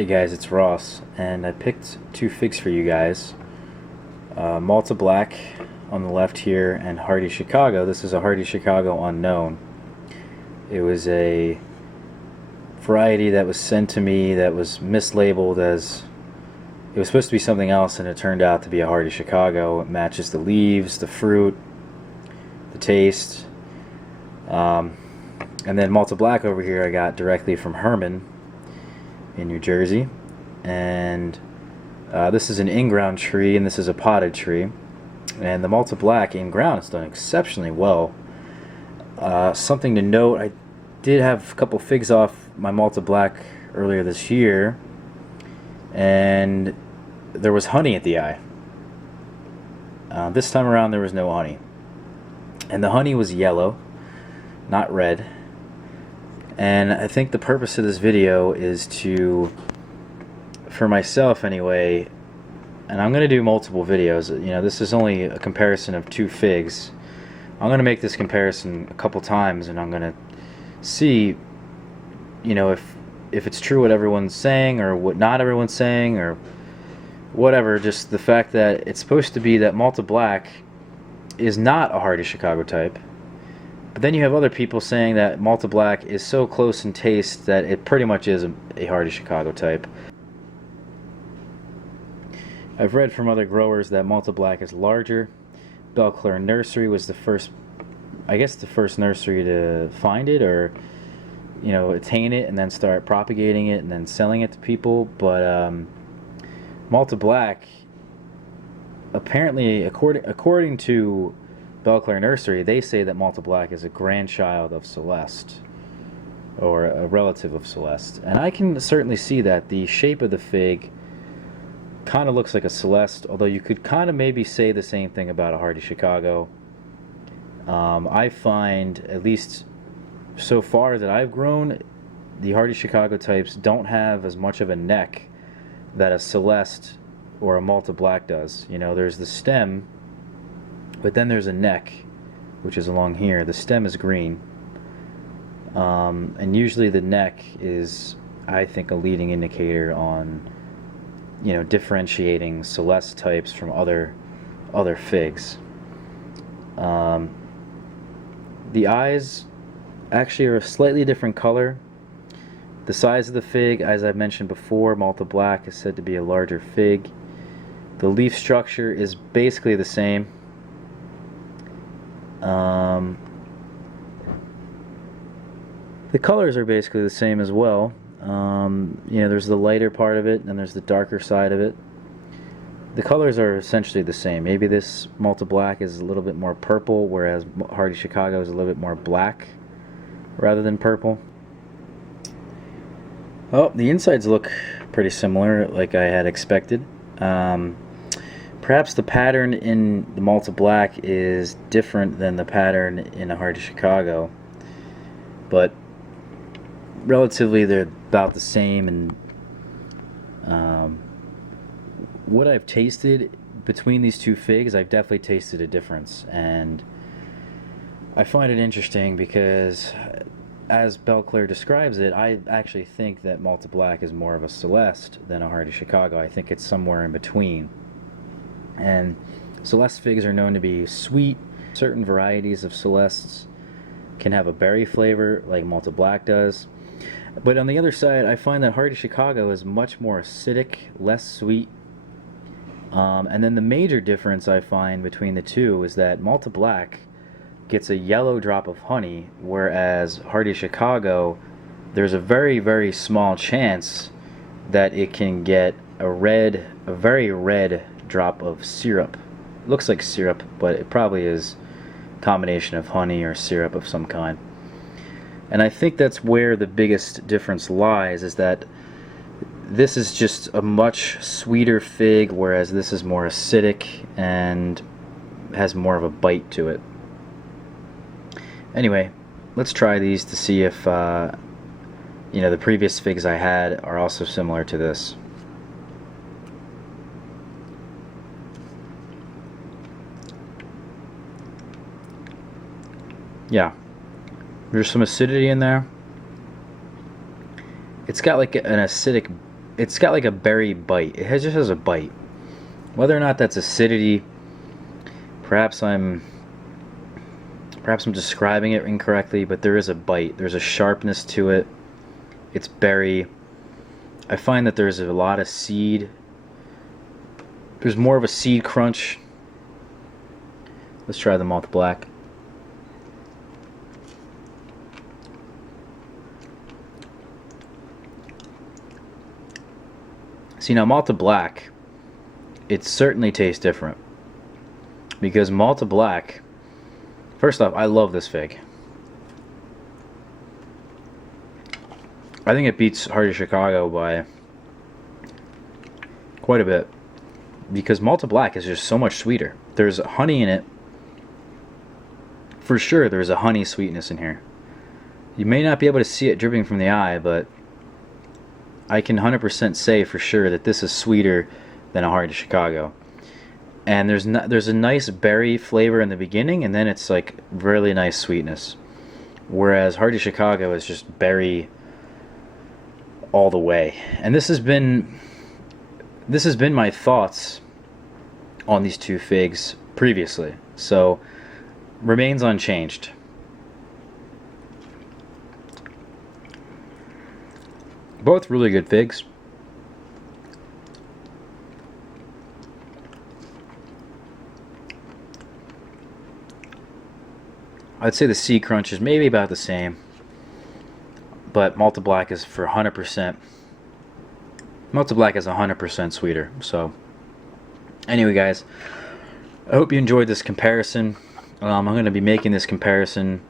Hey guys, it's Ross, and I picked two figs for you guys. Malta Black on the left here, and Hardy Chicago. This is a Hardy Chicago Unknown. It was a variety that was sent to me that was mislabeled as it was supposed to be something else, and it turned out to be a Hardy Chicago. It matches the leaves, the fruit, the taste. And then Malta Black over here I got directly from Herman in New Jersey, and this is an in-ground tree and this is a potted tree, and the Malta Black in-ground has done exceptionally well. Something to note, I did have a couple figs off my Malta Black earlier this year, and there was honey at the eye. This time around there was no honey, and the honey was yellow, not red. And I think the purpose of this video is to, for myself anyway, and I'm going to do multiple videos. You know, this is only a comparison of two figs. I'm going to make this comparison a couple times, and I'm going to see, you know, if it's true what everyone's saying or what not everyone's saying or whatever. Just the fact that it's supposed to be that Malta Black is not a Hardy Chicago type. But then you have other people saying that Malta Black is so close in taste that it pretty much is a Hardy Chicago type. I've read from other growers that Malta Black is larger. Belclair Nursery was the first, I guess the first nursery to find it, or, you know, attain it and then start propagating it and then selling it to people. But Malta Black, apparently, according to Belclair Nursery, they say that Malta Black is a grandchild of Celeste, or a relative of Celeste, and I can certainly see that. The shape of the fig kind of looks like a Celeste, although you could kind of maybe say the same thing about a Hardy Chicago. I find, at least so far that I've grown, the Hardy Chicago types don't have as much of a neck that a Celeste or a Malta Black does. You know, there's the stem, but then there's a neck, which is along here. The stem is green, and usually the neck is, I think, a leading indicator on, you know, differentiating Celeste types from other figs. The eyes actually are a slightly different color. The size of the fig, as I've mentioned before, Malta Black is said to be a larger fig. The leaf structure is basically the same. The colors are basically the same as well. You know, there's the lighter part of it and there's the darker side of it. The colors are essentially the same. Maybe this Malta Black is a little bit more purple, whereas Hardy Chicago is a little bit more black rather than purple. Oh, the insides look pretty similar, like I had expected. Perhaps the pattern in the Malta Black is different than the pattern in a Hardy Chicago, but relatively they're about the same. And what I've tasted between these two figs, I've definitely tasted a difference, and I find it interesting because, as Belclair describes it, I actually think that Malta Black is more of a Celeste than a Hardy Chicago. I think it's somewhere in between. And Celeste figs are known to be sweet. Certain varieties of Celestes can have a berry flavor like Malta Black does. But on the other side, I find that Hardy Chicago is much more acidic, less sweet. And then the major difference I find between the two is that Malta Black gets a yellow drop of honey, whereas Hardy Chicago, there's a very, very small chance that it can get a very red drop of syrup. It looks like syrup, but it probably is a combination of honey or syrup of some kind. And I think that's where the biggest difference lies, is that this is just a much sweeter fig, whereas this is more acidic and has more of a bite to it. Anyway, let's try these to see if you know, the previous figs I had are also similar to this. Yeah, there's some acidity in there. It's got like an acidic it's got like a berry bite. Just has a bite. Whether or not that's acidity, perhaps I'm describing it incorrectly, but there is a bite. There's a sharpness to it. It's berry. I find that there's a lot of seed. There's more of a seed crunch. Let's try the Malta Black. See, now Malta Black, it certainly tastes different. Because Malta Black, first off, I love this fig. I think it beats Hearty Chicago by quite a bit. Because Malta Black is just so much sweeter. There's honey in it. For sure, there's a honey sweetness in here. You may not be able to see it dripping from the eye, but I can 100% say for sure that this is sweeter than a Hearty Chicago. And there's a nice berry flavor in the beginning, and then it's like really nice sweetness. Whereas Hearty Chicago is just berry all the way. And this has been my thoughts on these two figs previously, so remains unchanged. Both really good figs. I'd say the seed crunch is maybe about the same, but Malta Black is for 100%. Malta Black is 100% sweeter. So anyway, guys, I hope you enjoyed this comparison. I'm going to be making this comparison,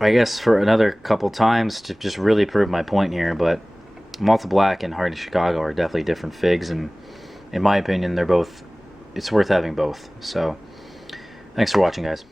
I guess, for another couple times to just really prove my point here. But Malta Black and Hearty Chicago are definitely different figs, and in my opinion, it's worth having both. So thanks for watching, guys.